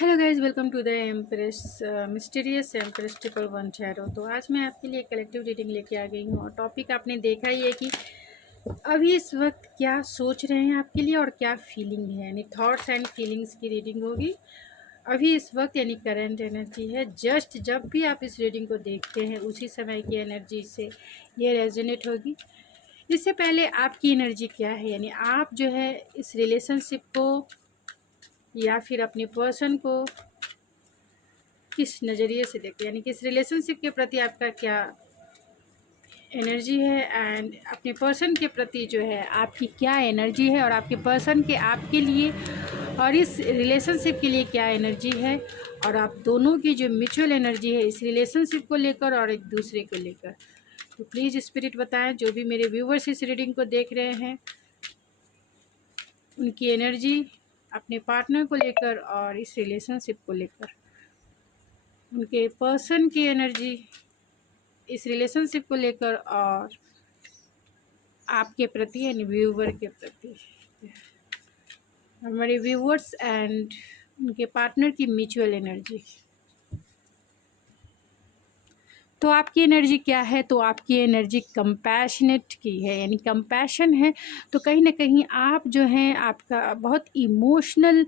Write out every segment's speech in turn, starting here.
Hello guys, welcome to the empress mysterious empress 111 tarot. तो आज मैं आपके लिए कलेक्टिव रीडिंग लेके आ गई हूँ और टॉपिक आपने देखा ही है कि अभी इस वक्त क्या सोच रहे हैं आपके लिए और क्या फीलिंग है, यानी थॉट्स एंड फीलिंग्स की रीडिंग होगी अभी इस वक्त, यानी करंट एनर्जी है। जस्ट जब भी आप इस रीडिंग को देखते हैं उसी समय की एनर्जी से ये रेजोनेट होगी। इससे पहले आपकी एनर्जी क्या है, यानी आप जो है इस रिलेशनशिप को या फिर अपने पर्सन को किस नज़रिए से देखते हैं, यानी कि इस रिलेशनशिप के प्रति आपका क्या एनर्जी है एंड अपने पर्सन के प्रति जो है आपकी क्या एनर्जी है, और आपके पर्सन के आपके लिए और इस रिलेशनशिप के लिए क्या एनर्जी है, और आप दोनों की जो म्यूचुअल एनर्जी है इस रिलेशनशिप को लेकर और एक दूसरे को लेकर। तो प्लीज़ स्पिरिट बताएं, जो भी मेरे व्यूवर्स इस रीडिंग को देख रहे हैं उनकी एनर्जी अपने पार्टनर को लेकर और इस रिलेशनशिप को लेकर, उनके पर्सन की एनर्जी इस रिलेशनशिप को लेकर और आपके प्रति, यानी व्यूवर के प्रति, हमारे व्यूवर्स एंड उनके पार्टनर की म्यूचुअल एनर्जी। तो आपकी एनर्जी क्या है? तो आपकी एनर्जी कंपैशनेट की है, यानी कंपैशन है। तो कहीं ना कहीं आप जो हैं, आपका बहुत इमोशनल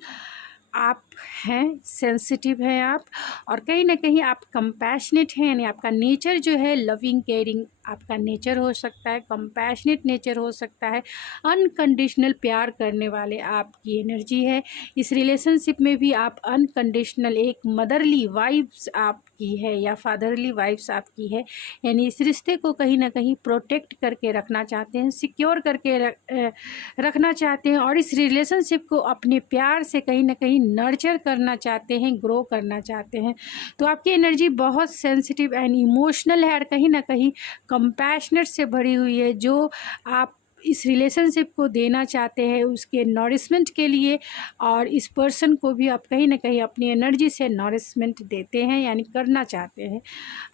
आप हैं, सेंसिटिव हैं आप, और कहीं ना कहीं आप कंपैशनेट हैं, यानी आपका नेचर जो है लविंग केयरिंग आपका नेचर हो सकता है, कंपैशनेट नेचर हो सकता है, अनकंडीशनल प्यार करने वाले आपकी एनर्जी है। इस रिलेशनशिप में भी आप अनकंडीशनल एक मदरली वाइब्स आपकी है या फादरली वाइब्स आपकी है, यानी इस रिश्ते को कहीं ना कहीं प्रोटेक्ट करके रखना चाहते हैं, सिक्योर करके रखना चाहते हैं, और इस रिलेशनशिप को अपने प्यार से कहीं ना कहीं नर्चर करना चाहते हैं, ग्रो करना चाहते हैं। तो आपकी एनर्जी बहुत सेंसिटिव एंड इमोशनल है और कहीं ना कहीं कंपैशनेट से भरी हुई है, जो आप इस रिलेशनशिप को देना चाहते हैं उसके नॉरिशमेंट के लिए, और इस पर्सन को भी आप कहीं ना कहीं अपनी एनर्जी से नॉरिशमेंट देते हैं, यानी करना चाहते हैं।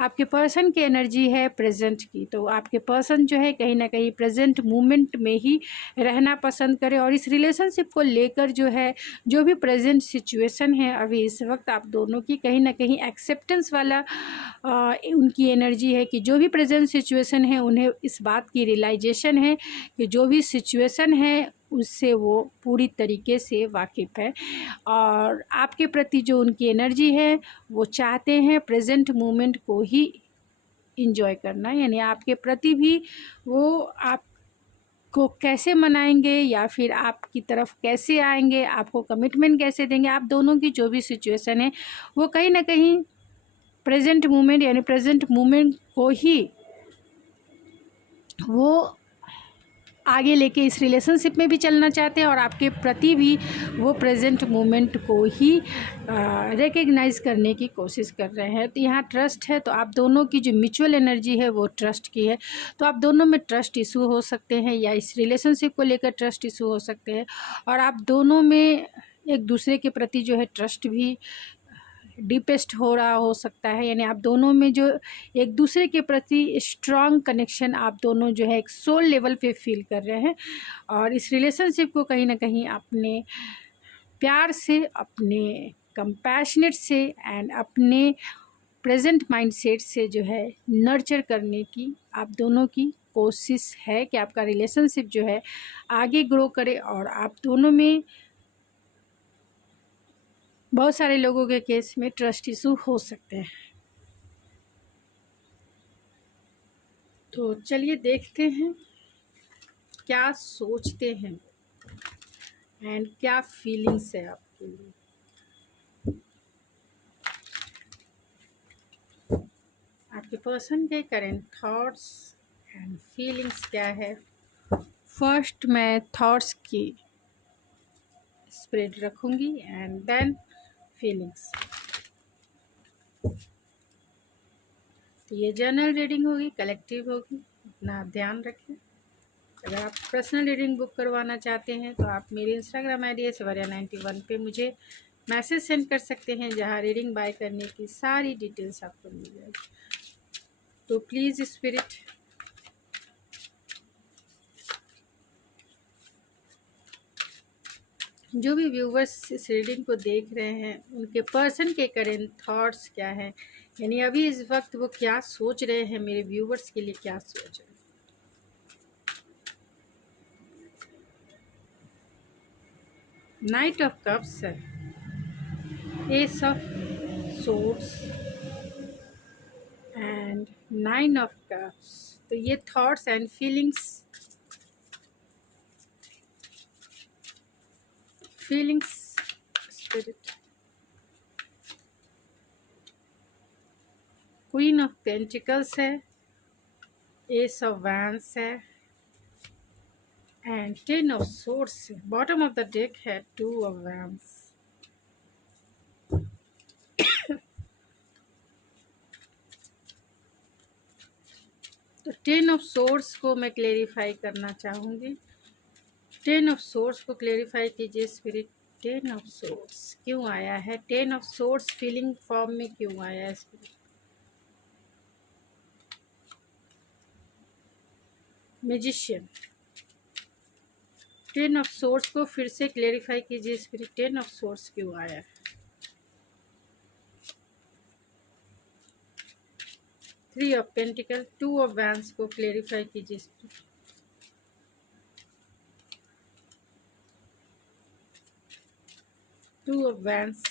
आपके पर्सन की एनर्जी है प्रेजेंट की, तो आपके पर्सन जो है कहीं ना कहीं प्रेजेंट मोमेंट में ही रहना पसंद करें, और इस रिलेशनशिप को लेकर जो है जो भी प्रेजेंट सिचुएशन है अभी इस वक्त आप दोनों की, कहीं ना कहीं एक्सेप्टेंस वाला उनकी एनर्जी है कि जो भी प्रेजेंट सिचुएशन है उन्हें इस बात की रियलाइजेशन है कि जो भी सिचुएशन है उससे वो पूरी तरीके से वाकिफ़ है, और आपके प्रति जो उनकी एनर्जी है वो चाहते हैं प्रेजेंट मोमेंट को ही इंजॉय करना, यानी आपके प्रति भी वो आप को कैसे मनाएंगे या फिर आपकी तरफ कैसे आएंगे, आपको कमिटमेंट कैसे देंगे, आप दोनों की जो भी सिचुएशन है वो कहीं ना कहीं प्रेजेंट मोमेंट, यानी प्रेजेंट मोमेंट को ही वो आगे लेके इस रिलेशनशिप में भी चलना चाहते हैं, और आपके प्रति भी वो प्रेजेंट मोमेंट को ही रिकग्नाइज़ करने की कोशिश कर रहे हैं। तो यहाँ ट्रस्ट है, तो आप दोनों की जो म्यूचुअल एनर्जी है वो ट्रस्ट की है। तो आप दोनों में ट्रस्ट इशू हो सकते हैं या इस रिलेशनशिप को लेकर ट्रस्ट इशू हो सकते हैं, और आप दोनों में एक दूसरे के प्रति जो है ट्रस्ट भी डीपेस्ट हो रहा हो सकता है, यानी आप दोनों में जो एक दूसरे के प्रति स्ट्रॉन्ग कनेक्शन आप दोनों जो है एक सोल लेवल पे फील कर रहे हैं, और इस रिलेशनशिप को कहीं ना कहीं अपने प्यार से, अपने कंपैशनेट से एंड अपने प्रेजेंट माइंडसेट से जो है नर्चर करने की आप दोनों की कोशिश है कि आपका रिलेशनशिप जो है आगे ग्रो करे, और आप दोनों में बहुत सारे लोगों के केस में ट्रस्ट इशू हो सकते हैं। तो चलिए देखते हैं क्या सोचते हैं एंड क्या फीलिंग्स है आपके लिए। आपके पर्सन के करेंट थॉट्स एंड फीलिंग्स क्या है। फर्स्ट मैं थॉट्स की स्प्रेड रखूंगी एंड देन फीलिंग्स। तो ये जनरल रीडिंग होगी, कलेक्टिव होगी, अपना ध्यान रखें। अगर आप पर्सनल रीडिंग बुक करवाना चाहते हैं तो आप मेरे इंस्टाग्राम आई डी है सवरिया91 पे मुझे मैसेज सेंड कर सकते हैं, जहां रीडिंग बाय करने की सारी डिटेल्स आपको मिल जाएगी। तो प्लीज़ स्पिरिट जो भी व्यूवर्स इस रीडिंग को देख रहे हैं उनके पर्सन के करेंट थॉट्स क्या हैं, यानी अभी इस वक्त वो क्या सोच रहे हैं, मेरे व्यूवर्स के लिए क्या सोच रहे हैं। नाइट ऑफ कप्स है, S of swords and 9 of cups. तो ये thoughts and feelings spirit. Queen of pentacles है, एस ऑफ वैंस है एंड 10 ऑफ सोर्ड्स है। बॉटम ऑफ द डेक है 2 ऑफ वैंस। तो 10 ऑफ सोर्ड्स को मैं क्लेरिफाई करना चाहूँगी। 10 ऑफ सोर्ड्स को क्लेरिफाई कीजिए स्पिरिट। 10 ऑफ सोर्ड्स क्यों आया है? 10 ऑफ सोर्ड्स फीलिंग फॉर्म में क्यों आया है स्पिरिट? मैजिशियन। 10 ऑफ सोर्ड्स को फिर से क्लेरिफाई कीजिए स्पिरिट। 10 ऑफ सोर्ड्स क्यों आया है? 3 ऑफ पेंटिकल, 2 ऑफ वैंस को क्लेरिफाई कीजिए spirit. 2 of vents,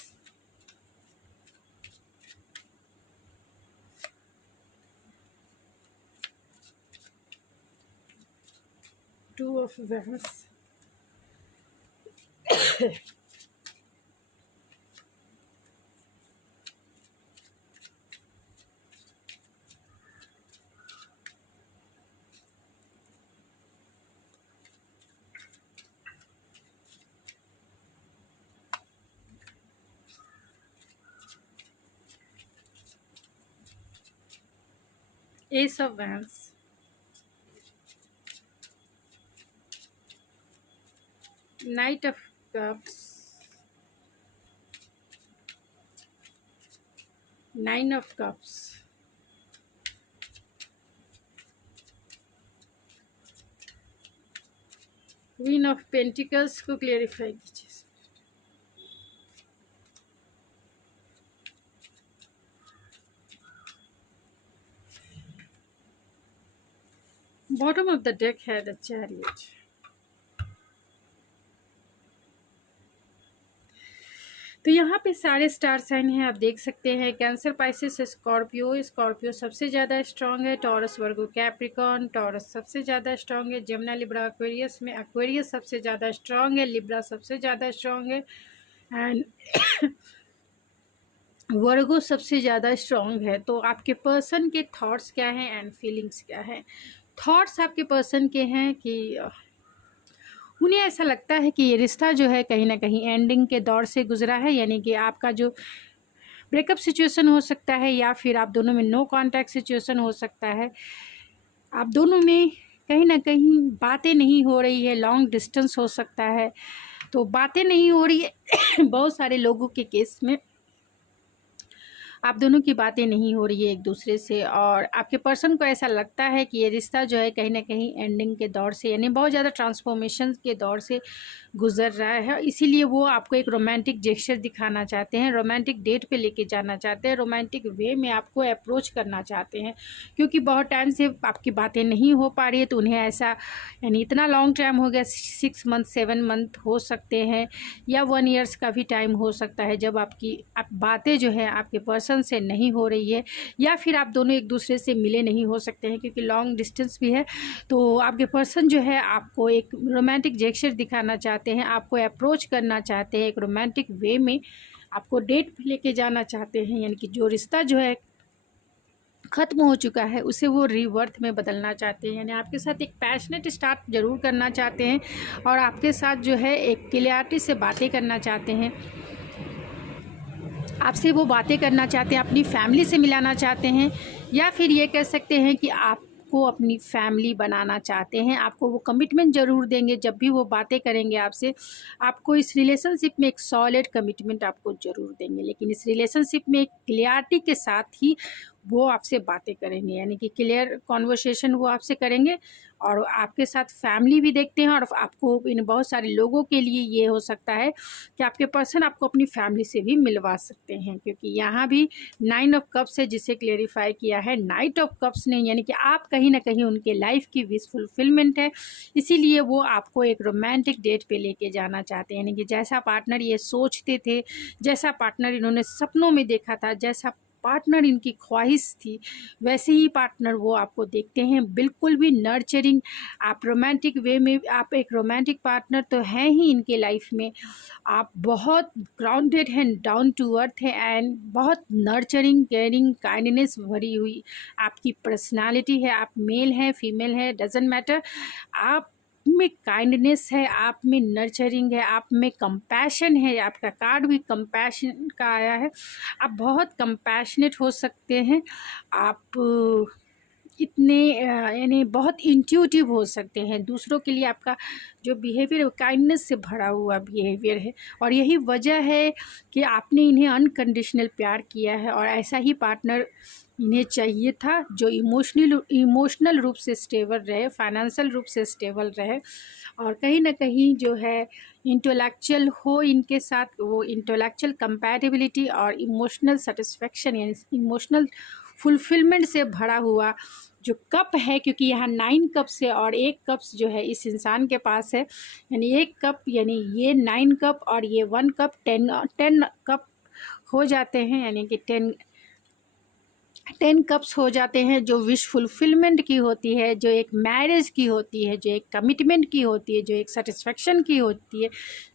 2 of vents. S of vents, night of cups, 9 of cups, queen of pentacles को क्लेरिफाई कीजिए। बॉटम ऑफ द डेक है द चैरियट। तो यहाँ पे सारे स्टार साइन हैं, आप देख सकते हैं। Cancer, Pisces, Scorpio. स्कॉर्पियो सबसे ज़्यादा स्ट्रांग है। टॉरस, वर्गो, कैप्रिकॉन। टॉरस सबसे ज़्यादा स्ट्रांग है। जमुना, लिब्रा, एक्वेरियस में एक्वेरियस सबसे ज़्यादा स्ट्रांग है। लिब्रा सबसे ज़्यादा स्ट्रांग है एंड वर्गो सबसे ज़्यादा स्ट्रांग है। तो आपके पर्सन के थॉट्स क्या हैं एंड फीलिंग्स क्या हैं? थॉट्स आपके पर्सन के हैं कि उन्हें ऐसा लगता है कि ये रिश्ता जो है कहीं ना कहीं एंडिंग के दौर से गुजरा है, यानी कि आपका जो ब्रेकअप सिचुएशन हो सकता है या फिर आप दोनों में नो कांटेक्ट सिचुएशन हो सकता है। आप दोनों में कहीं ना कहीं बातें नहीं हो रही है, लॉन्ग डिस्टेंस हो सकता है। तो बातें नहीं हो रही है बहुत सारे लोगों के केस में आप दोनों की बातें नहीं हो रही है एक दूसरे से, और आपके पर्सन को ऐसा लगता है कि ये रिश्ता जो है कहीं ना कहीं एंडिंग के दौर से, यानी बहुत ज़्यादा ट्रांसफॉर्मेशन के दौर से गुजर रहा है। इसीलिए वो आपको एक रोमांटिक जेस्चर दिखाना चाहते हैं, रोमांटिक डेट पे लेके जाना चाहते हैं, रोमांटिक वे में आपको अप्रोच करना चाहते हैं, क्योंकि बहुत टाइम से आपकी बातें नहीं हो पा रही है। तो उन्हें ऐसा, यानी इतना लॉन्ग टाइम हो गया, 6 मंथ 7 मंथ हो सकते हैं या 1 ईयर्स का भी टाइम हो सकता है, जब आपकी बातें जो है आपके पर्सन से नहीं हो रही है, या फिर आप दोनों एक दूसरे से मिले नहीं हो सकते हैं क्योंकि लॉन्ग डिस्टेंस भी है। तो आपके पर्सन जो है आपको एक रोमांटिक जेस्चर दिखाना चाहते हैं, आपको अप्रोच करना चाहते हैं, एक रोमांटिक वे में आपको डेट पे लेके जाना चाहते हैं, यानी कि जो रिश्ता जो है ख़त्म हो चुका है उसे वो रीबर्थ में बदलना चाहते हैं, यानी आपके साथ एक पैशनेट स्टार्ट ज़रूर करना चाहते हैं और आपके साथ जो है एक क्लियरिटी से बातें करना चाहते हैं। आपसे वो बातें करना चाहते हैं, अपनी फैमिली से मिलाना चाहते हैं, या फिर ये कह सकते हैं कि आपको अपनी फैमिली बनाना चाहते हैं। आपको वो कमिटमेंट ज़रूर देंगे, जब भी वो बातें करेंगे आपसे, आपको इस रिलेशनशिप में एक सॉलिड कमिटमेंट आपको ज़रूर देंगे, लेकिन इस रिलेशनशिप में एक क्लियरिटी के साथ ही वो आपसे बातें करेंगे, यानी कि क्लियर कॉन्वर्सेशन वो आपसे करेंगे। और आपके साथ फैमिली भी देखते हैं, और आपको इन बहुत सारे लोगों के लिए ये हो सकता है कि आपके पर्सन आपको अपनी फैमिली से भी मिलवा सकते हैं, क्योंकि यहाँ भी 9 ऑफ कप्स है जिसे क्लेरिफाई किया है, नाइट ऑफ कप्स ने, यानी कि आप कहीं ना कहीं उनके लाइफ की विश फुलफिलमेंट है, इसीलिए वो आपको एक रोमांटिक डेट पे लेके जाना चाहते हैं। यानी कि जैसा पार्टनर ये सोचते थे, जैसा पार्टनर इन्होंने सपनों में देखा था, जैसा पार्टनर इनकी ख्वाहिश थी, वैसे ही पार्टनर वो आपको देखते हैं, बिल्कुल भी नर्चरिंग। आप रोमांटिक वे में, आप एक रोमांटिक पार्टनर तो हैं ही इनके लाइफ में। आप बहुत ग्राउंडेड हैं, डाउन टू अर्थ हैं, एंड बहुत नर्चरिंग, केयरिंग, काइंडनेस भरी हुई आपकी पर्सनालिटी है। आप मेल हैं, फीमेल है, डजेंट मैटर, आप में काइंडनेस है, आप में नर्चरिंग है, आप में कंपैशन है। आपका कार्ड भी कंपैशन का आया है। आप बहुत कंपैशनेट हो सकते हैं। आप इतने यानी बहुत इंट्यूटिव हो सकते हैं। दूसरों के लिए आपका जो बिहेवियर है काइंडनेस से भरा हुआ बिहेवियर है, और यही वजह है कि आपने इन्हें अनकंडीशनल प्यार किया है। और ऐसा ही पार्टनर इन्हें चाहिए था, जो इमोशनल रूप से स्टेबल रहे, फाइनेंशियल रूप से स्टेबल रहे, और कहीं ना कहीं जो है इंटेलेक्चुअल हो इनके साथ। वो इंटेलेक्चुअल कंपैटिबिलिटी और इमोशनल सेटिस्फेक्शन यानी इमोशनल फुलफिलमेंट से भरा हुआ जो कप है, क्योंकि यहाँ 9 कप्स है और 1 कप्स जो है इस इंसान के पास है, यानी 1 कप, यानी ये 9 कप और ये 1 कप 10 कप हो जाते हैं, यानी कि 10 कप्स हो जाते हैं, जो विश फुलफिलमेंट की होती है, जो एक मैरिज की होती है, जो एक कमिटमेंट की होती है, जो एक सेटिस्फेक्शन की होती है,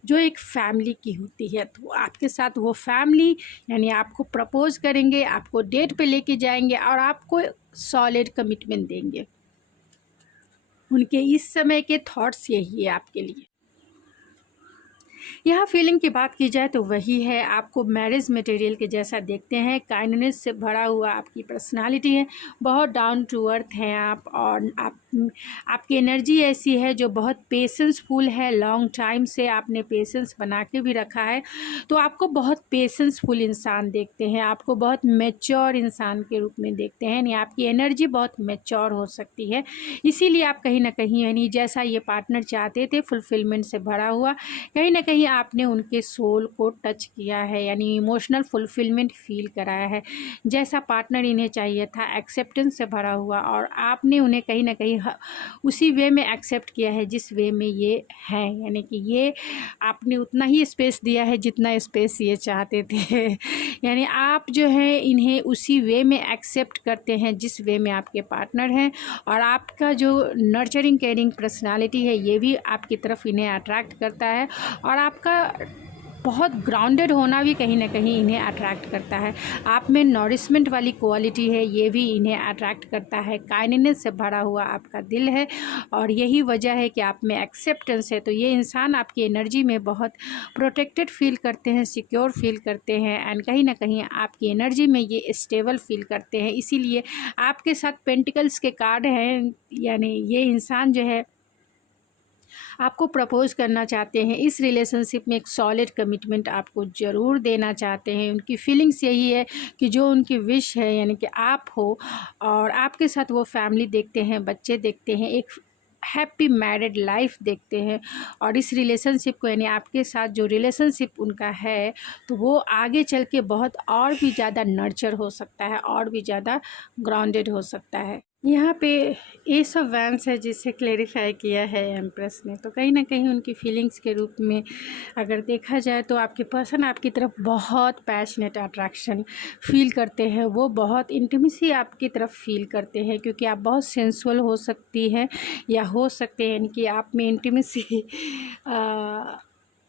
जो एक फैमिली की होती है। तो आपके साथ वो फैमिली यानी आपको प्रपोज करेंगे, आपको डेट पे लेके जाएंगे और आपको सॉलिड कमिटमेंट देंगे। उनके इस समय के थॉट्स यही है आपके लिए। यहाँ फीलिंग की बात की जाए तो वही है, आपको मैरिज मटेरियल के जैसा देखते हैं, काइंडनेस से भरा हुआ आपकी पर्सनालिटी है, बहुत डाउन टू अर्थ हैं आप, और आपकी एनर्जी ऐसी है जो बहुत पेशेंसफुल है। लॉन्ग टाइम से आपने पेशेंस बना के भी रखा है, तो आपको बहुत पेशेंसफुल इंसान देखते हैं, आपको बहुत मैच्योर इंसान के रूप में देखते हैं, यानी आपकी एनर्जी बहुत मैच्योर हो सकती है। इसीलिए आप कहीं ना कहीं यानी जैसा ये पार्टनर चाहते थे, फुलफिलमेंट से भरा हुआ, कहीं ना कहीं आपने उनके सोल को टच किया है, यानी इमोशनल फुलफिलमेंट फील कराया है। जैसा पार्टनर इन्हें चाहिए था, एक्सेप्टेंस से भरा हुआ, और आपने उन्हें कहीं ना कहीं उसी वे में एक्सेप्ट किया है जिस वे में ये हैं, यानी कि ये आपने उतना ही स्पेस दिया है जितना स्पेस ये चाहते थे। यानी आप जो है इन्हें उसी वे में एक्सेप्ट करते हैं जिस वे में आपके पार्टनर हैं, और आपका जो नर्चरिंग केयरिंग पर्सनालिटी है ये भी आपकी तरफ इन्हें अट्रैक्ट करता है, और आपका बहुत ग्राउंडेड होना भी कहीं ना कहीं इन्हें अट्रैक्ट करता है। आप में नॉरिशमेंट वाली क्वालिटी है, ये भी इन्हें अट्रैक्ट करता है। काइंडनेस से भरा हुआ आपका दिल है, और यही वजह है कि आप में एक्सेप्टेंस है। तो ये इंसान आपकी एनर्जी में बहुत प्रोटेक्टेड फील करते हैं, सिक्योर फील करते हैं, एंड कहीं ना कहीं आपकी एनर्जी में ये स्टेबल फील करते हैं। इसीलिए आपके साथ पेंटिकल्स के कार्ड हैं, यानी ये इंसान जो है आपको प्रपोज करना चाहते हैं, इस रिलेशनशिप में एक सॉलिड कमिटमेंट आपको ज़रूर देना चाहते हैं। उनकी फीलिंग्स यही है कि जो उनकी विश है यानी कि आप हो, और आपके साथ वो फैमिली देखते हैं, बच्चे देखते हैं, एक हैप्पी मैरिड लाइफ देखते हैं, और इस रिलेशनशिप को यानी आपके साथ जो रिलेशनशिप उनका है तो वो आगे चल के बहुत और भी ज़्यादा नर्चर हो सकता है, और भी ज़्यादा ग्राउंडेड हो सकता है। यहाँ पे एस ऑफ वैंड्स है जिसे क्लेरिफाई किया है एम्प्रेस ने, तो कहीं ना कहीं उनकी फीलिंग्स के रूप में अगर देखा जाए तो आपके पर्सन आपकी तरफ बहुत पैशनेट अट्रैक्शन फील करते हैं, वो बहुत इंटीमेसी आपकी तरफ फील करते हैं, क्योंकि आप बहुत सेंसुअल हो सकती हैं या हो सकते हैं, यानी कि आप में इंटीमेसी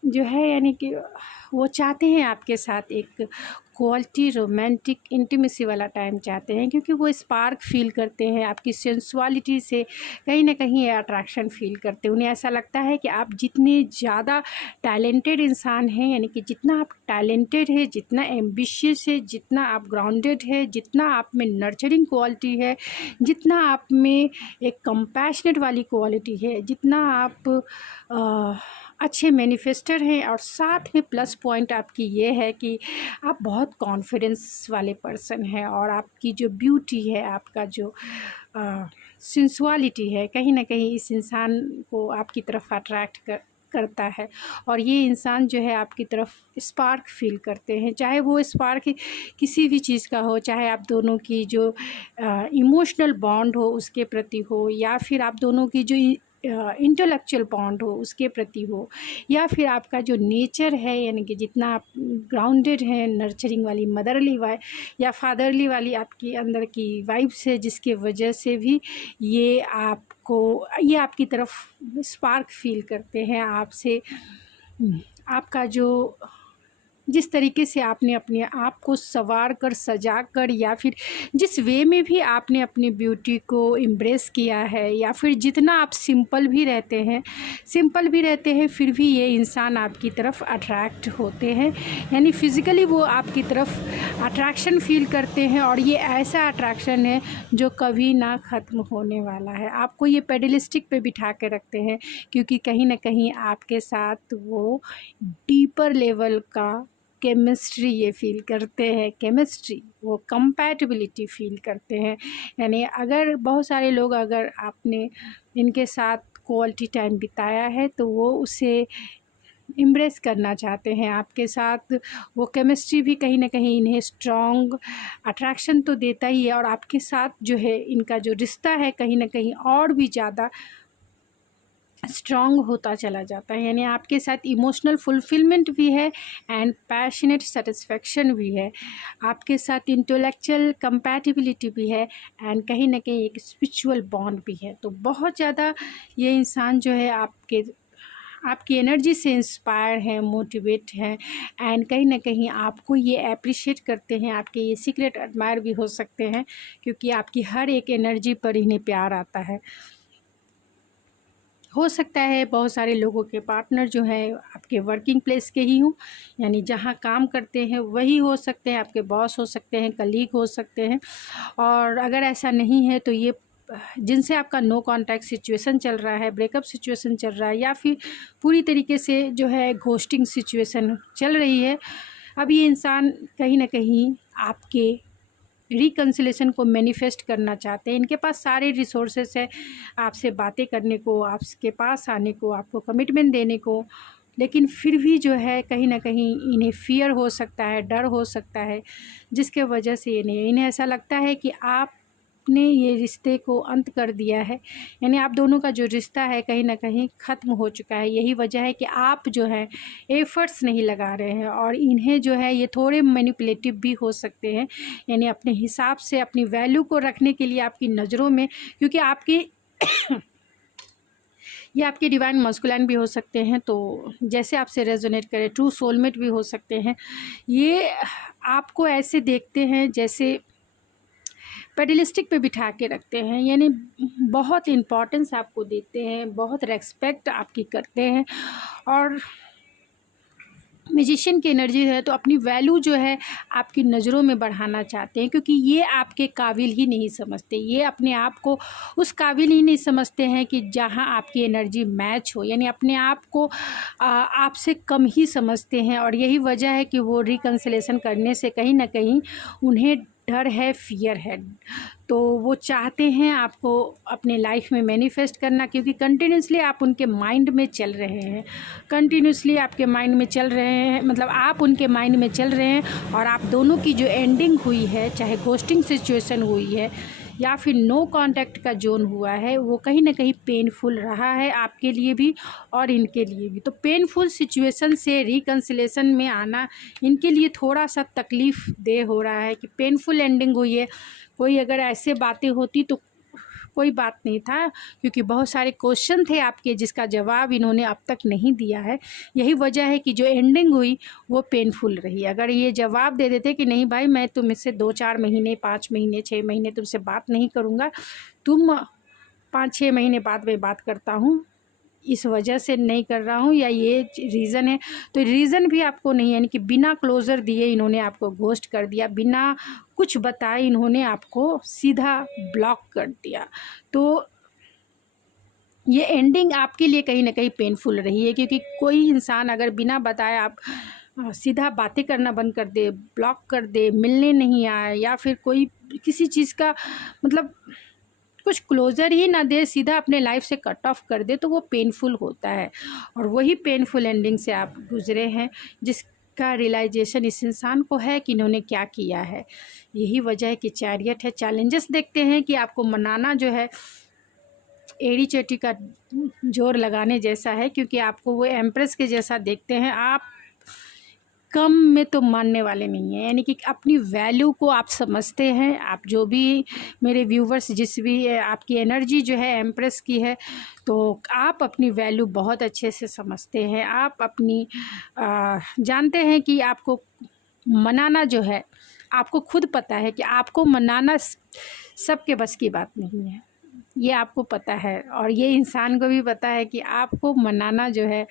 जो है, यानी कि वो चाहते हैं आपके साथ एक क्वालिटी रोमांटिक इंटीमेसी वाला टाइम चाहते हैं, क्योंकि वो स्पार्क फील करते हैं आपकी सेंसुअलिटी से, कहीं ना कहीं ये अट्रैक्शन फील करते हैं। उन्हें ऐसा लगता है कि आप जितने ज़्यादा टैलेंटेड इंसान हैं, यानी कि जितना आप टैलेंटेड है, जितना एम्बिशियस है, जितना आप ग्राउंडेड है, जितना आप में नर्चरिंग क्वालिटी है, जितना आप में एक कंपैशनेट वाली क्वालिटी है, जितना आप अच्छे मैनिफेस्टर हैं, और साथ में प्लस पॉइंट आपकी ये है कि आप बहुत कॉन्फिडेंस वाले पर्सन हैं, और आपकी जो ब्यूटी है, आपका जो सेंसुअलिटी है, कहीं ना कहीं इस इंसान को आपकी तरफ अट्रैक्ट करता है। और ये इंसान जो है आपकी तरफ स्पार्क फील करते हैं, चाहे वो स्पार्क किसी भी चीज़ का हो, चाहे आप दोनों की जो इमोशनल बॉन्ड हो उसके प्रति हो, या फिर आप दोनों की जो इंटेलेक्चुअल बॉन्ड हो उसके प्रति हो, या फिर आपका जो नेचर है, यानी कि जितना आप ग्राउंडेड हैं, नर्चरिंग वाली मदरली वाइब या फादरली वाली आपकी अंदर की वाइब्स है, जिसके वजह से भी ये आपकी तरफ स्पार्क फील करते हैं आपसे। आपका जो जिस तरीके से आपने अपने आप को संवार कर, सजा कर, या फिर जिस वे में भी आपने अपनी ब्यूटी को एम्ब्रेस किया है, या फिर जितना आप सिंपल भी रहते हैं, फिर भी ये इंसान आपकी तरफ अट्रैक्ट होते हैं, यानी फ़िज़िकली वो आपकी तरफ अट्रैक्शन फ़ील करते हैं। और ये ऐसा अट्रैक्शन है जो कभी ना ख़त्म होने वाला है। आपको ये पेडलिस्टिक पे बिठा के रखते हैं, क्योंकि कहीं ना कहीं आपके साथ वो डीपर लेवल का केमिस्ट्री ये फ़ील करते हैं, वो कंपैटिबिलिटी फ़ील करते हैं। यानी अगर बहुत सारे लोग, अगर आपने इनके साथ क्वालिटी टाइम बिताया है तो वो उसे इम्प्रेस करना चाहते हैं आपके साथ। वो केमिस्ट्री भी कहीं ना कहीं इन्हें स्ट्रॉन्ग अट्रैक्शन तो देता ही है, और आपके साथ जो है इनका जो रिश्ता है कहीं ना कहीं और भी ज़्यादा स्ट्रॉन्ग होता चला जाता है। यानी आपके साथ इमोशनल फुलफिलमेंट भी है एंड पैशनेट सेटिस्फेक्शन भी है, आपके साथ इंटेलेक्चुअल कंपैटिबिलिटी भी है, एंड कहीं ना कहीं एक स्पिरिचुअल बॉन्ड भी है। तो बहुत ज़्यादा ये इंसान जो है आपकी एनर्जी से इंस्पायर है, मोटिवेट है, एंड कहीं ना कहीं आपको ये अप्रिशिएट करते हैं। आपके ये सीक्रेट एडमायर भी हो सकते हैं, क्योंकि आपकी हर एक एनर्जी पर इन्हें प्यार आता है। हो सकता है बहुत सारे लोगों के पार्टनर जो है आपके वर्किंग प्लेस के ही हों, यानी जहाँ काम करते हैं वही हो सकते हैं, आपके बॉस हो सकते हैं, कलीग हो सकते हैं। और अगर ऐसा नहीं है तो ये जिनसे आपका नो कांटेक्ट सिचुएशन चल रहा है, ब्रेकअप सिचुएशन चल रहा है, या फिर पूरी तरीके से जो है घोस्टिंग सिचुएशन चल रही है, अब ये इंसान कहीं ना कहीं आपके रिकन्सिलेशन को मैनिफेस्ट करना चाहते हैं। इनके पास सारे रिसोर्सेस है आपसे बातें करने को, आपके पास आने को, आपको कमिटमेंट देने को, लेकिन फिर भी जो है कहीं ना कहीं इन्हें फ़ियर हो सकता है, डर हो सकता है, जिसके वजह से इन्हें ऐसा लगता है कि आपने ये रिश्ते को अंत कर दिया है, यानी आप दोनों का जो रिश्ता है कहीं ना कहीं ख़त्म हो चुका है। यही वजह है कि आप जो है एफ़र्ट्स नहीं लगा रहे हैं, और इन्हें जो है ये थोड़े मैनिपुलेटिव भी हो सकते हैं, यानी अपने हिसाब से अपनी वैल्यू को रखने के लिए आपकी नज़रों में, क्योंकि आपकी ये आपके डिवाइन मस्कुलाइन भी हो सकते हैं, तो जैसे आपसे रेजोनेट करें, ट्रू सोलमेट भी हो सकते हैं। ये आपको ऐसे देखते हैं जैसे पेडलिस्टिक पे बिठा के रखते हैं, यानी बहुत इम्पोर्टेंस आपको देते हैं, बहुत रेस्पेक्ट आपकी करते हैं। और मैजिशियन की एनर्जी है तो अपनी वैल्यू जो है आपकी नज़रों में बढ़ाना चाहते हैं, क्योंकि ये आपके काबिल ही नहीं समझते, ये अपने आप को उस काबिल ही नहीं समझते हैं कि जहां आपकी एनर्जी मैच हो, यानी अपने आप को आपसे कम ही समझते हैं। और यही वजह है कि वो रिकन्सिलेशन करने से कहीं ना कहीं उन्हें डर है, फियर है, तो वो चाहते हैं आपको अपने लाइफ में मैनिफेस्ट करना, क्योंकि कंटिन्यूसली आप उनके माइंड में चल रहे हैं, कंटिन्यूसली आपके माइंड में चल रहे हैं, मतलब आप उनके माइंड में चल रहे हैं। और आप दोनों की जो एंडिंग हुई है, चाहे घोस्टिंग सिचुएशन हुई है या फिर नो कांटेक्ट का जोन हुआ है, वो कहीं ना कहीं पेनफुल रहा है आपके लिए भी और इनके लिए भी। तो पेनफुल सिचुएशन से रिकन्सिलेशन में आना इनके लिए थोड़ा सा तकलीफ़ दे हो रहा है कि पेनफुल एंडिंग हुई है। कोई अगर ऐसे बातें होती तो कोई बात नहीं था, क्योंकि बहुत सारे क्वेश्चन थे आपके जिसका जवाब इन्होंने अब तक नहीं दिया है। यही वजह है कि जो एंडिंग हुई वो पेनफुल रही। अगर ये जवाब दे देते कि नहीं भाई, मैं तुमसे 2-4 महीने, 5 महीने, 6 महीने तुमसे बात नहीं करूँगा, तुम 5-6 महीने बाद मैं बात करता हूँ, इस वजह से नहीं कर रहा हूँ, या ये रीज़न है, तो रीज़न भी आपको नहीं, यानी कि बिना क्लोज़र दिए इन्होंने आपको घोस्ट कर दिया, बिना कुछ बताए इन्होंने आपको सीधा ब्लॉक कर दिया। तो ये एंडिंग आपके लिए कहीं ना कहीं पेनफुल रही है, क्योंकि कोई इंसान अगर बिना बताए आप सीधा बातें करना बंद कर दे, ब्लॉक कर दे, मिलने नहीं आए, या फिर कोई किसी चीज़ का मतलब कुछ क्लोज़र ही ना दे, सीधा अपने लाइफ से कट ऑफ कर दे, तो वो पेनफुल होता है। और वही पेनफुल एंडिंग से आप गुज़रे हैं, जिसका रियलाइजेशन इस इंसान को है कि इन्होंने क्या किया है। यही वजह है कि चैरियट है। चैलेंजेस देखते हैं कि आपको मनाना जो है एड़ी चोटी का जोर लगाने जैसा है, क्योंकि आपको वो एम्प्रेस के जैसा देखते हैं। आप कम में तो मानने वाले नहीं हैं, यानी कि अपनी वैल्यू को आप समझते हैं। आप जो भी मेरे व्यूवर्स जिस भी आपकी एनर्जी जो है एम्प्रेस की है, तो आप अपनी वैल्यू बहुत अच्छे से समझते हैं। आप अपनी जानते हैं कि आपको मनाना जो है, आपको खुद पता है कि आपको मनाना सबके बस की बात नहीं है, ये आपको पता है। और ये इंसान को भी पता है कि आपको मनाना जो है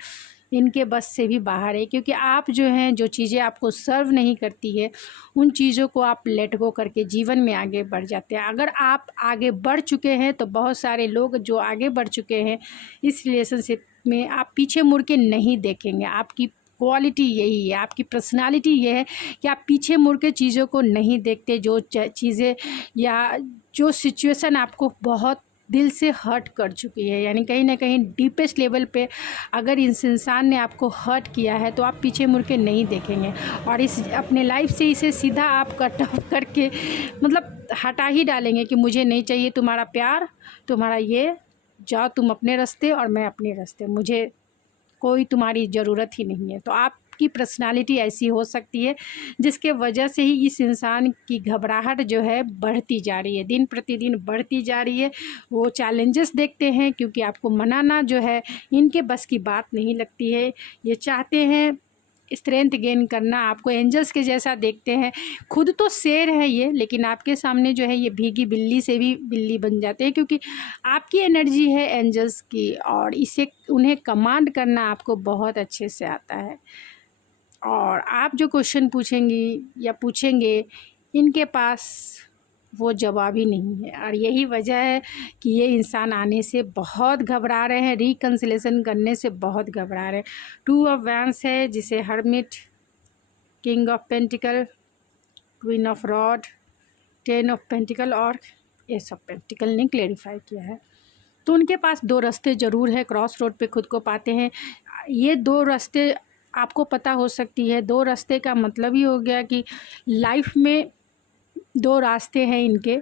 इनके बस से भी बाहर है, क्योंकि आप जो हैं जो चीज़ें आपको सर्व नहीं करती है, उन चीज़ों को आप लेट गो करके जीवन में आगे बढ़ जाते हैं। अगर आप आगे बढ़ चुके हैं, तो बहुत सारे लोग जो आगे बढ़ चुके हैं इस रिलेशनशिप में, आप पीछे मुड़ के नहीं देखेंगे। आपकी क्वालिटी यही है, आपकी पर्सनालिटी ये है कि आप पीछे मुड़ के चीज़ों को नहीं देखते। जो चीज़ें या जो सिचुएशन आपको बहुत दिल से हर्ट कर चुकी है, यानी कहीं ना कहीं डीपेस्ट लेवल पे अगर इस इंसान ने आपको हर्ट किया है, तो आप पीछे मुड़ के नहीं देखेंगे और इस अपने लाइफ से इसे सीधा आप कट ऑफ करके मतलब हटा ही डालेंगे कि मुझे नहीं चाहिए तुम्हारा प्यार, तुम्हारा ये, जाओ तुम अपने रास्ते और मैं अपने रास्ते, मुझे कोई तुम्हारी ज़रूरत ही नहीं है। तो आपकी पर्सनालिटी ऐसी हो सकती है जिसके वजह से ही इस इंसान की घबराहट जो है बढ़ती जा रही है, दिन प्रतिदिन बढ़ती जा रही है। वो चैलेंजेस देखते हैं, क्योंकि आपको मनाना जो है इनके बस की बात नहीं लगती है। ये चाहते हैं स्ट्रेंथ गेन करना, आपको एंजल्स के जैसा देखते हैं। खुद तो शेर है ये, लेकिन आपके सामने जो है ये भीगी बिल्ली से भी बिल्ली बन जाते हैं, क्योंकि आपकी एनर्जी है एंजल्स की, और इसे उन्हें कमांड करना आपको बहुत अच्छे से आता है। और आप जो क्वेश्चन पूछेंगी या पूछेंगे, इनके पास वो जवाब ही नहीं है। और यही वजह है कि ये इंसान आने से बहुत घबरा रहे हैं, रिकन्सिलेशन करने से बहुत घबरा रहे हैं। 2 ऑफ वैंड्स है, जिसे hermit, king of pentacle, queen of rod, 10 of pentacle और एस ऑफ पेंटिकल ने क्लेरिफाई किया है। तो उनके पास 2 रास्ते ज़रूर है, क्रॉस रोड पे खुद को पाते हैं। ये 2 रास्ते आपको पता हो सकती है। 2 रास्ते का मतलब ही हो गया कि लाइफ में 2 रास्ते हैं इनके।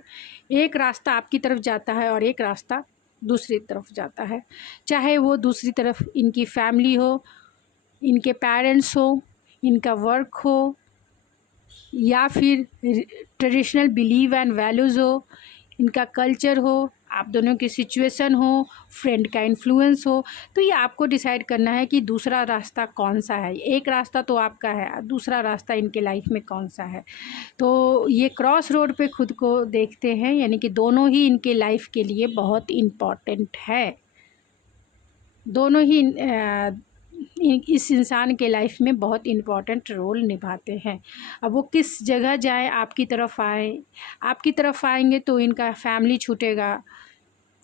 एक रास्ता आपकी तरफ जाता है और एक रास्ता दूसरी तरफ जाता है। चाहे वो दूसरी तरफ इनकी फैमिली हो, इनके पेरेंट्स हो, इनका वर्क हो, या फिर ट्रेडिशनल बिलीव एंड वैल्यूज़ हो, इनका कल्चर हो, आप दोनों की सिचुएशन हो, फ्रेंड का इन्फ्लुएंस हो। तो ये आपको डिसाइड करना है कि दूसरा रास्ता कौन सा है। एक रास्ता तो आपका है, दूसरा रास्ता इनके लाइफ में कौन सा है। तो ये क्रॉस रोड पे खुद को देखते हैं, यानी कि दोनों ही इनके लाइफ के लिए बहुत इम्पॉर्टेंट है। दोनों ही इस इंसान के लाइफ में बहुत इम्पॉर्टेंट रोल निभाते हैं। अब वो किस जगह जाए, आपकी तरफ आए, आपकी तरफ आएंगे तो इनका फैमिली छूटेगा,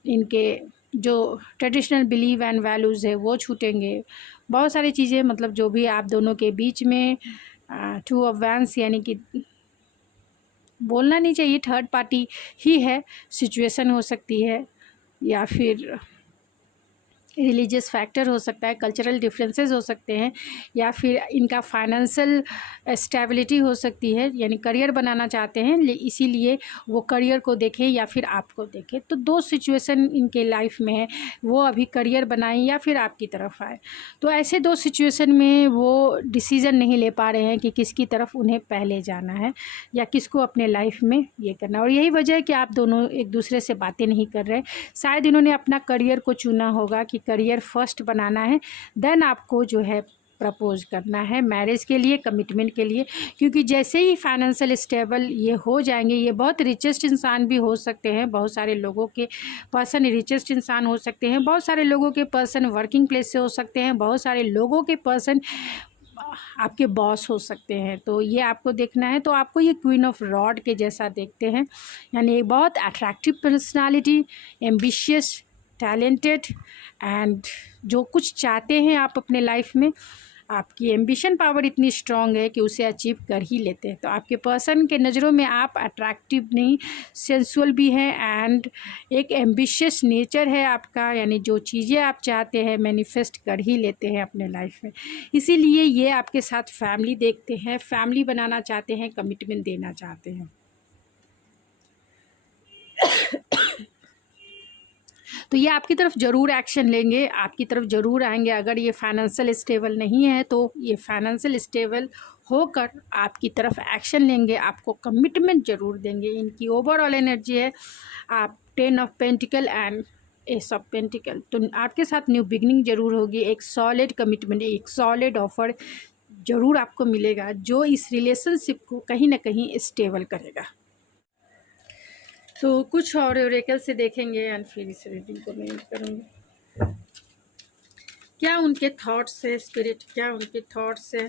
इनके जो ट्रेडिशनल बिलीव एंड वैल्यूज़ है वो छूटेंगे, बहुत सारी चीज़ें, मतलब जो भी आप दोनों के बीच में 2 ऑफ वैंड्स, यानी कि बोलना नहीं चाहिए थर्ड पार्टी ही है, सिचुएशन हो सकती है, या फिर रिलीजियस फैक्टर हो सकता है, कल्चरल डिफरेंसेस हो सकते हैं, या फिर इनका फाइनेंशियल स्टेबिलिटी हो सकती है, यानी करियर बनाना चाहते हैं इसीलिए वो करियर को देखें या फिर आपको देखें। तो 2 सिचुएशन इनके लाइफ में है, वो अभी करियर बनाएं या फिर आपकी तरफ आए। तो ऐसे 2 सिचुएशन में वो डिसीज़न नहीं ले पा रहे हैं कि किसकी तरफ उन्हें पहले जाना है या किसको अपने लाइफ में ये करना। और यही वजह है कि आप दोनों एक दूसरे से बातें नहीं कर रहे। शायद इन्होंने अपना करियर को चुना होगा कि करियर फर्स्ट बनाना है, देन आपको जो है प्रपोज करना है मैरिज के लिए, कमिटमेंट के लिए। क्योंकि जैसे ही फाइनेंशियल स्टेबल ये हो जाएंगे, ये बहुत रिचेस्ट इंसान भी हो सकते हैं, बहुत सारे लोगों के पर्सन रिचेस्ट इंसान हो सकते हैं, बहुत सारे लोगों के पर्सन वर्किंग प्लेस से हो सकते हैं, बहुत सारे लोगों के पर्सन आपके बॉस हो सकते हैं। तो ये आपको देखना है। तो आपको ये क्वीन ऑफ रॉड के जैसा देखते हैं, यानी एक बहुत attractive personality, ambitious, talented and जो कुछ चाहते हैं आप अपने लाइफ में, आपकी एम्बिशन पावर इतनी स्ट्रांग है कि उसे अचीव कर ही लेते हैं। तो आपके पर्सन के नज़रों में आप अट्रैक्टिव नहीं, सेंसुअल भी है एंड एक एम्बिशियस नेचर है आपका, यानी जो चीज़ें आप चाहते हैं मैनिफेस्ट कर ही लेते हैं अपने लाइफ में। इसीलिए ये आपके साथ फैमिली देखते हैं, फैमिली बनाना चाहते हैं, कमिटमेंट देना चाहते हैं। तो ये आपकी तरफ ज़रूर एक्शन लेंगे, आपकी तरफ ज़रूर आएंगे। अगर ये फाइनेंशियल स्टेबल नहीं है तो ये फाइनेंशियल स्टेबल होकर आपकी तरफ एक्शन लेंगे, आपको कमिटमेंट ज़रूर देंगे। इनकी ओवरऑल एनर्जी है आप 10 of pentacle and S of pentacle. तो आपके साथ न्यू बिगनिंग ज़रूर होगी, एक सॉलिड कमिटमेंट, एक सॉलिड ऑफर ज़रूर आपको मिलेगा जो इस रिलेशनशिप को कहीं ना कहीं स्टेबल करेगा। तो कुछ और ओरेकल से देखेंगे एंड फिर इस रीडिंग को मैं करूँगी। क्या उनके थॉट्स है स्पिरिट, क्या उनके थॉट्स है,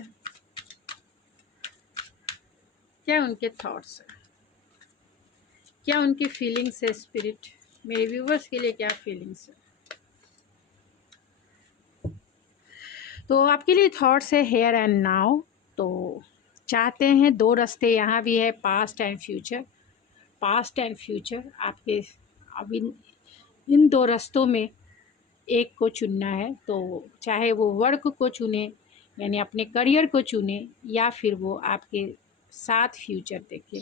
क्या उनके थॉट्स है, क्या उनकी फीलिंग्स है स्पिरिट, मेरे व्यूवर्स के लिए क्या फीलिंग्स है। तो आपके लिए थॉट्स है हेयर एंड नाउ। तो चाहते हैं दो रास्ते यहाँ भी है, past and future. Past and future आपके अब इन दो रास्तों में एक को चुनना है। तो चाहे वो वर्क को चुने यानी अपने करियर को चुने या फिर वो आपके साथ फ्यूचर देखे,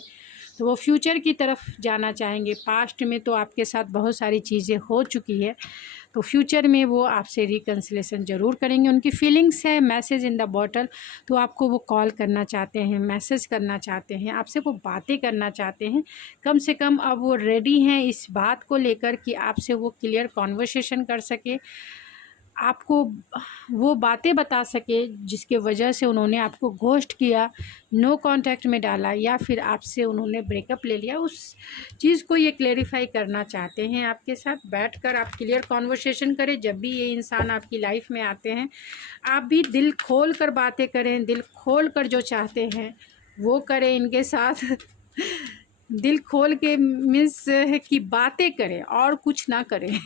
तो वो फ्यूचर की तरफ जाना चाहेंगे। पास्ट में तो आपके साथ बहुत सारी चीज़ें हो चुकी है, तो फ्यूचर में वो आपसे रिकन्सिलेशन ज़रूर करेंगे। उनकी फीलिंग्स है मैसेज इन द बॉटल। तो आपको वो कॉल करना चाहते हैं, मैसेज करना चाहते हैं, आपसे वो बातें करना चाहते हैं। कम से कम अब वो रेडी हैं इस बात को लेकर कि आपसे वो क्लियर कॉन्वर्सेशन कर सके, आपको वो बातें बता सके जिसके वजह से उन्होंने आपको घोस्ट किया, नो कांटेक्ट में डाला या फिर आपसे उन्होंने ब्रेकअप ले लिया। उस चीज़ को ये क्लेरिफाई करना चाहते हैं आपके साथ। बैठकर आप क्लियर कॉन्वर्सेशन करें। जब भी ये इंसान आपकी लाइफ में आते हैं आप भी दिल खोल कर बातें करें, दिल खोल कर जो चाहते हैं वो करें इनके साथ। दिल खोल के मीन्स है कि बातें करें और कुछ ना करें।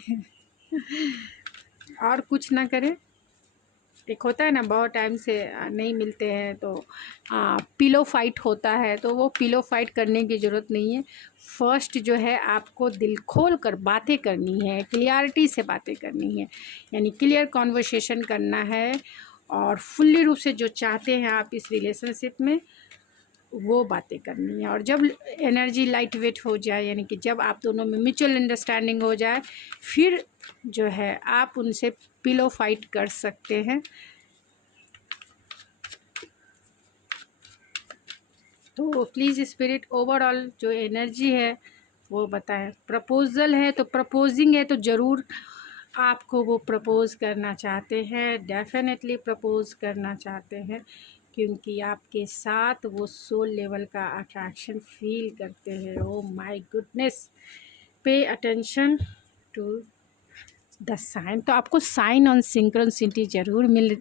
और कुछ ना करें। एक होता है ना बहुत टाइम से नहीं मिलते हैं तो पिलो फाइट होता है, तो वो पिलो फाइट करने की ज़रूरत नहीं है। फर्स्ट जो है आपको दिल खोल कर बातें करनी है, क्लियरिटी से बातें करनी है, यानी क्लियर कॉन्वर्सेशन करना है और फुल्ली रूप से जो चाहते हैं आप इस रिलेशनशिप में वो बातें करनी है। और जब एनर्जी लाइट वेट हो जाए यानी कि जब आप दोनों में म्यूचुअल अंडरस्टैंडिंग हो जाए फिर जो है आप उनसे पिलो फाइट कर सकते हैं। तो प्लीज़ स्पिरिट ओवरऑल जो एनर्जी है वो बताएं। प्रपोजल है तो प्रपोजिंग है तो ज़रूर आपको वो प्रपोज करना चाहते हैं, डेफिनेटली प्रपोज करना चाहते हैं क्योंकि आपके साथ वो सोल लेवल का अट्रैक्शन फील करते हैं। Oh my goodness, pay attention to the sign. तो आपको साइन ऑन सिंक्रोनिसिटी ज़रूर मिल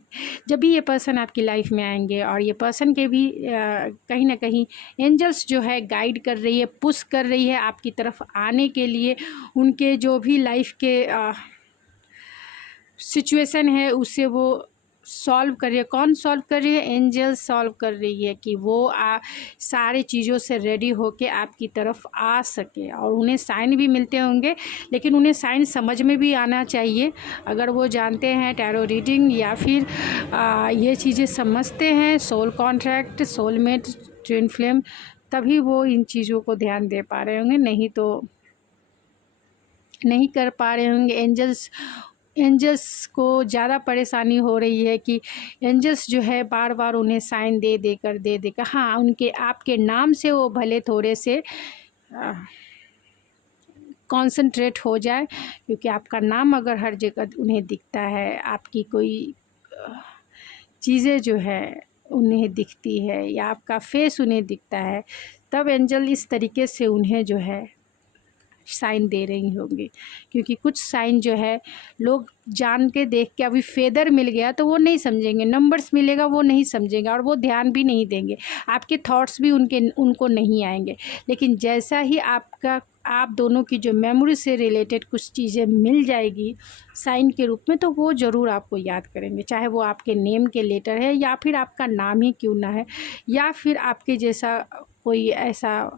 जब भी ये पर्सन आपकी लाइफ में आएंगे। और ये पर्सन के भी कहीं ना कहीं एंजल्स जो है गाइड कर रही है, पुश कर रही है आपकी तरफ आने के लिए। उनके जो भी लाइफ के सिचुएशन है उसे वो सॉल्व कर रही है। कौन सॉल्व कर रही है? एंजल सॉल्व कर रही है कि वो सारे चीज़ों से रेडी होके आपकी तरफ आ सके। और उन्हें साइन भी मिलते होंगे लेकिन उन्हें साइन समझ में भी आना चाहिए। अगर वो जानते हैं टैरो रीडिंग या फिर ये चीज़ें समझते हैं, soul contract, soulmate, twin flame, तभी वो इन चीज़ों को ध्यान दे पा रहे होंगे, नहीं तो नहीं कर पा रहे होंगे। एंजल्स को ज़्यादा परेशानी हो रही है कि एंजल्स जो है बार बार उन्हें साइन दे देकर हाँ उनके आपके नाम से वो भले थोड़े से कंसंट्रेट हो जाए, क्योंकि आपका नाम अगर हर जगह उन्हें दिखता है, आपकी कोई चीज़ें जो है उन्हें दिखती है या आपका फेस उन्हें दिखता है, तब एंजल इस तरीके से उन्हें जो है साइन दे रही होंगी, क्योंकि कुछ साइन जो है लोग जान के देख के, अभी फेदर मिल गया तो वो नहीं समझेंगे, नंबर्स मिलेगा वो नहीं समझेंगे और वो ध्यान भी नहीं देंगे, आपके थॉट्स भी उनको नहीं आएंगे। लेकिन जैसा ही आप दोनों की जो मेमोरी से रिलेटेड कुछ चीज़ें मिल जाएगी साइन के रूप में, तो वो ज़रूर आपको याद करेंगे, चाहे वो आपके नेम के लेटर है या फिर आपका नाम ही क्यों ना है, या फिर आपके जैसा कोई ऐसा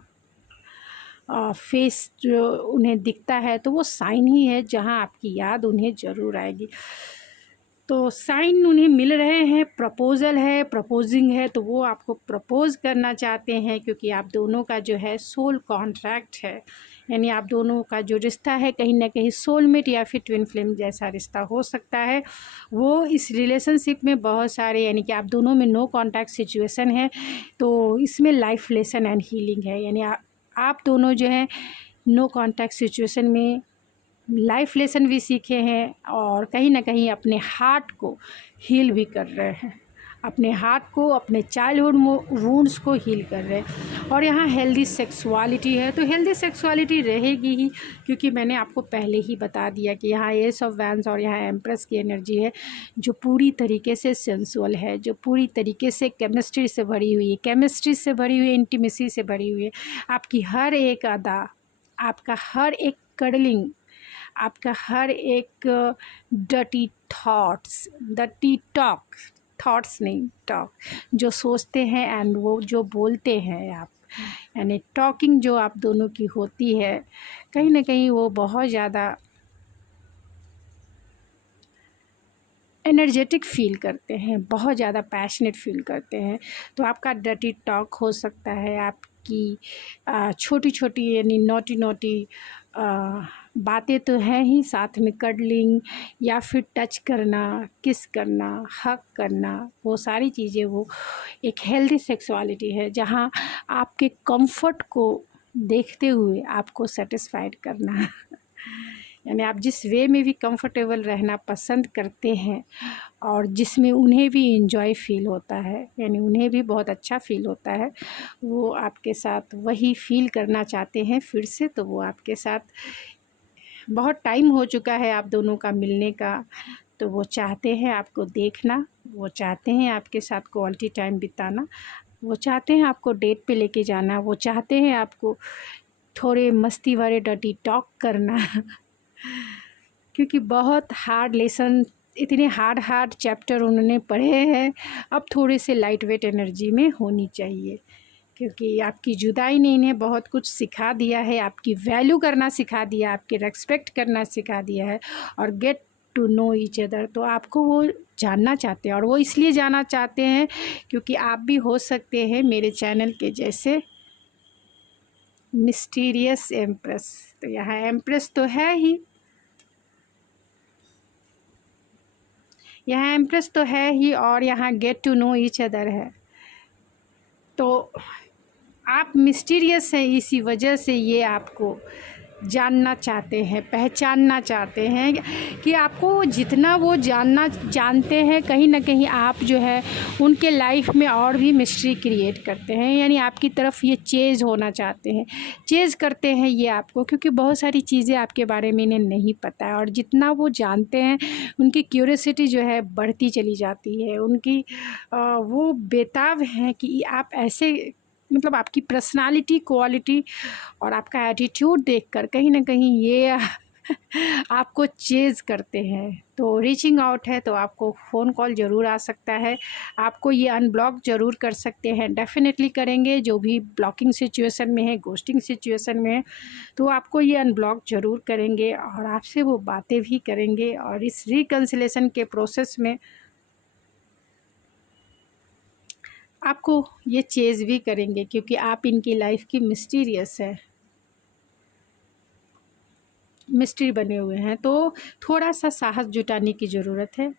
फेस जो उन्हें दिखता है, तो वो साइन ही है जहां आपकी याद उन्हें ज़रूर आएगी। तो साइन उन्हें मिल रहे हैं, प्रपोज़ल है, प्रपोजिंग है, तो वो आपको प्रपोज़ करना चाहते हैं, क्योंकि आप दोनों का जो है सोल कॉन्ट्रैक्ट है, यानी आप दोनों का जो रिश्ता है कहीं ना कहीं सोलमेट या फिर ट्विन फ्लेम जैसा रिश्ता हो सकता है। वो इस रिलेशनशिप में बहुत सारे, यानी कि आप दोनों में नो कॉन्टैक्ट सिचुएशन है, तो इसमें लाइफ लेसन एंड हीलिंग है, यानी आप दोनों जो है नो कॉन्टैक्ट सिचुएशन में लाइफ लेसन भी सीखे हैं और कहीं ना कहीं अपने हार्ट को हील भी कर रहे हैं, अपने हार्ट को, अपने चाइल्डहुड वुंड्स को हील कर रहे हैं। और यहाँ हेल्दी सेक्सुअलिटी है, तो हेल्दी सेक्सुअलिटी रहेगी ही, क्योंकि मैंने आपको पहले ही बता दिया कि यहाँ एस ऑफ वैंस और यहाँ एम्प्रेस की एनर्जी है, जो पूरी तरीके से सेंसुअल है, जो पूरी तरीके से केमिस्ट्री से भरी हुई है, केमिस्ट्री से भरी हुई है, इंटीमेसी से भरी हुई है। आपकी हर एक अदा, आपका हर एक कडलिंग, आपका हर एक डर्टी थॉट्स नहीं, टॉक जो सोचते हैं एंड वो जो बोलते हैं आप, यानी टॉकिंग जो आप दोनों की होती है, कहीं ना कहीं वो बहुत ज़्यादा एनर्जेटिक फील करते हैं, बहुत ज़्यादा पैशनेट फील करते हैं। तो आपका डर्टी टॉक हो सकता है, आपकी छोटी छोटी यानी नोटी बातें तो हैं ही, साथ में कडलिंग या फिर टच करना, किस करना, हक करना, वो सारी चीज़ें वो एक हेल्दी सेक्सुअलिटी है, जहाँ आपके कंफर्ट को देखते हुए आपको सेटिस्फाइड करना यानी आप जिस वे में भी कंफर्टेबल रहना पसंद करते हैं और जिसमें उन्हें भी इंजॉय फील होता है, यानी उन्हें भी बहुत अच्छा फील होता है, वो आपके साथ वही फील करना चाहते हैं फिर से। तो वो आपके साथ, बहुत टाइम हो चुका है आप दोनों का मिलने का, तो वो चाहते हैं आपको देखना, वो चाहते हैं आपके साथ क्वालिटी टाइम बिताना, वो चाहते हैं आपको डेट पे लेके जाना, वो चाहते हैं आपको थोड़े मस्ती भरे डर्टी टॉक करना क्योंकि बहुत हार्ड लेसन, इतने हार्ड चैप्टर उन्होंने पढ़े हैं, अब थोड़े से लाइट वेट एनर्जी में होनी चाहिए, क्योंकि आपकी जुदाई ने इन्हें बहुत कुछ सिखा दिया है, आपकी वैल्यू करना सिखा दिया, आपके रेस्पेक्ट करना सिखा दिया है और get to know each other. तो आपको वो जानना चाहते हैं, और वो इसलिए जानना चाहते हैं क्योंकि आप भी हो सकते हैं मेरे चैनल के जैसे मिस्टीरियस एम्प्रेस। तो यहाँ एम्प्रेस तो है ही, यहाँ एम्प्रेस तो है ही, और यहाँ get to know each other है। तो आप मिस्टीरियस हैं, इसी वजह से ये आपको जानना चाहते हैं, पहचानना चाहते हैं कि आपको जितना वो जानते हैं, कहीं ना कहीं आप जो है उनके लाइफ में और भी मिस्ट्री क्रिएट करते हैं, यानी आपकी तरफ ये चेज़ होना चाहते हैं, चेज़ करते हैं ये आपको, क्योंकि बहुत सारी चीज़ें आपके बारे में इन्हें नहीं पता है, और जितना वो जानते हैं उनकी क्यूरियोसिटी जो है बढ़ती चली जाती है, उनकी वो बेताब हैं कि आप ऐसे, मतलब आपकी पर्सनालिटी, क्वालिटी और आपका एटीट्यूड देखकर कहीं ना कहीं ये आपको चेज़ करते हैं। तो रीचिंग आउट है, तो आपको फ़ोन कॉल ज़रूर आ सकता है, आपको ये अनब्लॉक ज़रूर कर सकते हैं, डेफिनेटली करेंगे, जो भी ब्लॉकिंग सिचुएशन में है, घोस्टिंग सिचुएशन में है, तो आपको ये अनब्लॉक ज़रूर करेंगे और आपसे वो बातें भी करेंगे, और इस रिकन्सिलेशन के प्रोसेस में आपको ये चेज़ भी करेंगे, क्योंकि आप इनकी लाइफ की मिस्टीरियस है, मिस्ट्री बने हुए हैं। तो थोड़ा सा साहस जुटाने की ज़रूरत है।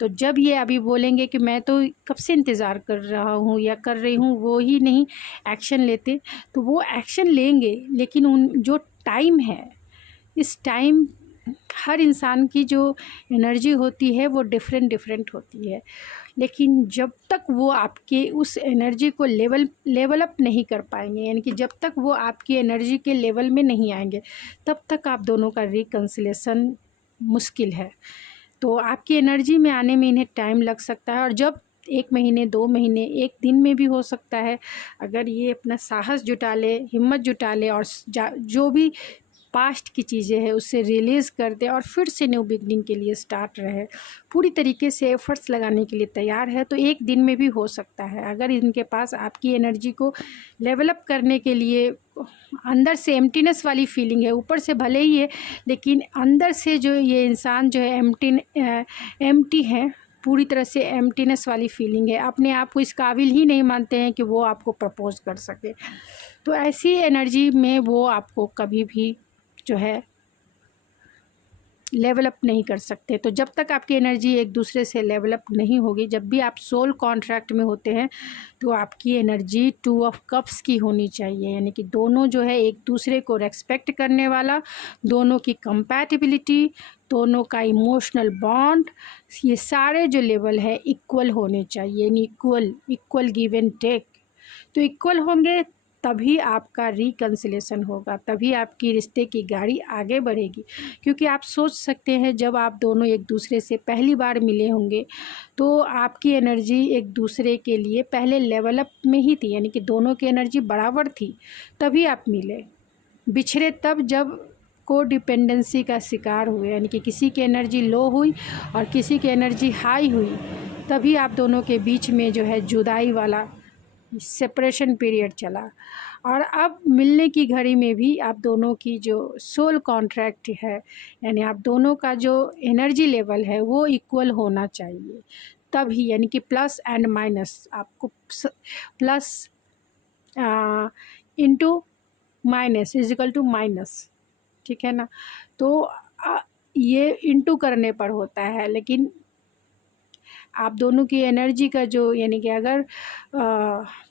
तो जब ये अभी बोलेंगे कि मैं तो कब से इंतज़ार कर रहा हूँ या कर रही हूँ, वो ही नहीं एक्शन लेते, तो वो एक्शन लेंगे, लेकिन उन जो टाइम है, इस टाइम हर इंसान की जो एनर्जी होती है वो डिफरेंट डिफरेंट होती है, लेकिन जब तक वो आपके उस एनर्जी को लेवल अप नहीं कर पाएंगे, यानी कि जब तक वो आपकी एनर्जी के लेवल में नहीं आएंगे, तब तक आप दोनों का रिकन्सिलेशन मुश्किल है। तो आपकी एनर्जी में आने में इन्हें टाइम लग सकता है, और जब 1 महीने 2 महीने 1 दिन में भी हो सकता है। अगर ये अपना साहस जुटा ले, हिम्मत जुटा ले और जो भी पास्ट की चीज़ें हैं उससे रिलीज़ कर दे और फिर से न्यू बिगनिंग के लिए स्टार्ट रहे, पूरी तरीके से एफ़र्ट्स लगाने के लिए तैयार है, तो 1 दिन में भी हो सकता है। अगर इनके पास आपकी एनर्जी को लेवल अप करने के लिए अंदर से एम्प्टीनेस वाली फीलिंग है, ऊपर से भले ही है लेकिन अंदर से जो ये इंसान जो है एम्प्टी है, पूरी तरह से एम्प्टीनेस वाली फीलिंग है, अपने आप को इस काबिल ही नहीं मानते हैं कि वो आपको प्रपोज़ कर सके, तो ऐसी एनर्जी में वो आपको कभी भी जो है लेवल अप नहीं कर सकते। तो जब तक आपकी एनर्जी एक दूसरे से लेवल अप नहीं होगी, जब भी आप सोल कॉन्ट्रैक्ट में होते हैं, तो आपकी एनर्जी 2 ऑफ कप्स की होनी चाहिए, यानी कि दोनों जो है एक दूसरे को रेस्पेक्ट करने वाला, दोनों की कंपैटिबिलिटी, दोनों का इमोशनल बॉन्ड, ये सारे जो लेवल है इक्वल होने चाहिए, यानी इक्वल गिव एंड टेक। तो इक्वल होंगे तभी आपका रिकन्सिलेशन होगा, तभी आपकी रिश्ते की गाड़ी आगे बढ़ेगी। क्योंकि आप सोच सकते हैं, जब आप दोनों एक दूसरे से पहली बार मिले होंगे तो आपकी एनर्जी एक दूसरे के लिए पहले लेवल अप में ही थी, यानी कि दोनों की एनर्जी बराबर थी, तभी आप मिले। बिछड़े तब जब को डिपेंडेंसी का शिकार हुए, यानी कि किसी की एनर्जी लो हुई और किसी की एनर्जी हाई हुई, तभी आप दोनों के बीच में जो है जुदाई वाला सेपरेशन पीरियड चला। और अब मिलने की घड़ी में भी आप दोनों की जो सोल कॉन्ट्रैक्ट है, यानी आप दोनों का जो एनर्जी लेवल है वो इक्वल होना चाहिए, तभी, यानी कि प्लस एंड माइनस, आपको plus into minus is equal to minus, ठीक है ना। तो ये इंटू करने पर होता है, लेकिन आप दोनों की एनर्जी का जो, यानी कि अगर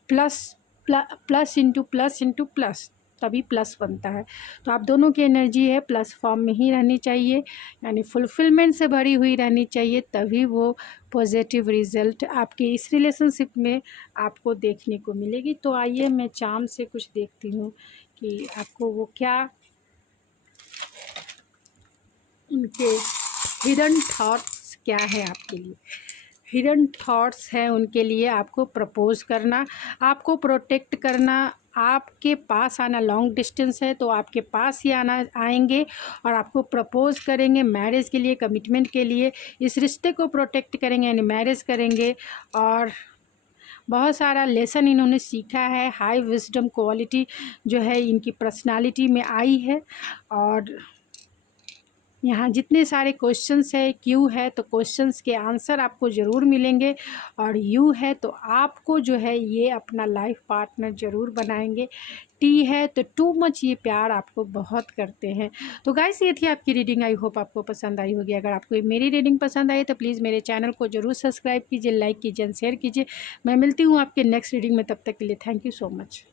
प्लस इंटू प्लस तभी प्लस बनता है, तो आप दोनों की एनर्जी है प्लस फॉर्म में ही रहनी चाहिए, यानी फुलफिलमेंट से भरी हुई रहनी चाहिए, तभी वो पॉजिटिव रिज़ल्ट आपके इस रिलेशनशिप में आपको देखने को मिलेगी। तो आइए मैं चार्म से कुछ देखती हूँ कि आपको वो क्या उनके हिडन थॉट्स क्या है आपके लिए। हिडन थॉट्स हैं उनके लिए आपको प्रपोज़ करना, आपको प्रोटेक्ट करना, आपके पास आना। लॉन्ग डिस्टेंस है तो आपके पास ही आएंगे और आपको प्रपोज़ करेंगे मैरिज के लिए, कमिटमेंट के लिए, इस रिश्ते को प्रोटेक्ट करेंगे, यानी मैरिज करेंगे। और बहुत सारा लेसन इन्होंने सीखा है, हाई विजडम क्वालिटी जो है इनकी पर्सनालिटी में आई है। और यहाँ जितने सारे क्वेश्चंस है, क्यों है तो क्वेश्चंस के आंसर आपको ज़रूर मिलेंगे, और यू है तो आपको जो है ये अपना लाइफ पार्टनर ज़रूर बनाएंगे। टी है तो टू मच ये प्यार आपको बहुत करते हैं। तो गाइस ये थी आपकी रीडिंग, आई होप आपको पसंद आई होगी। अगर आपको मेरी रीडिंग पसंद आई तो प्लीज़ मेरे चैनल को ज़रूर सब्सक्राइब कीजिए, लाइक कीजिए, शेयर कीजिए। मैं मिलती हूँ आपके नेक्स्ट रीडिंग में, तब तक के लिए थैंक यू सो मच।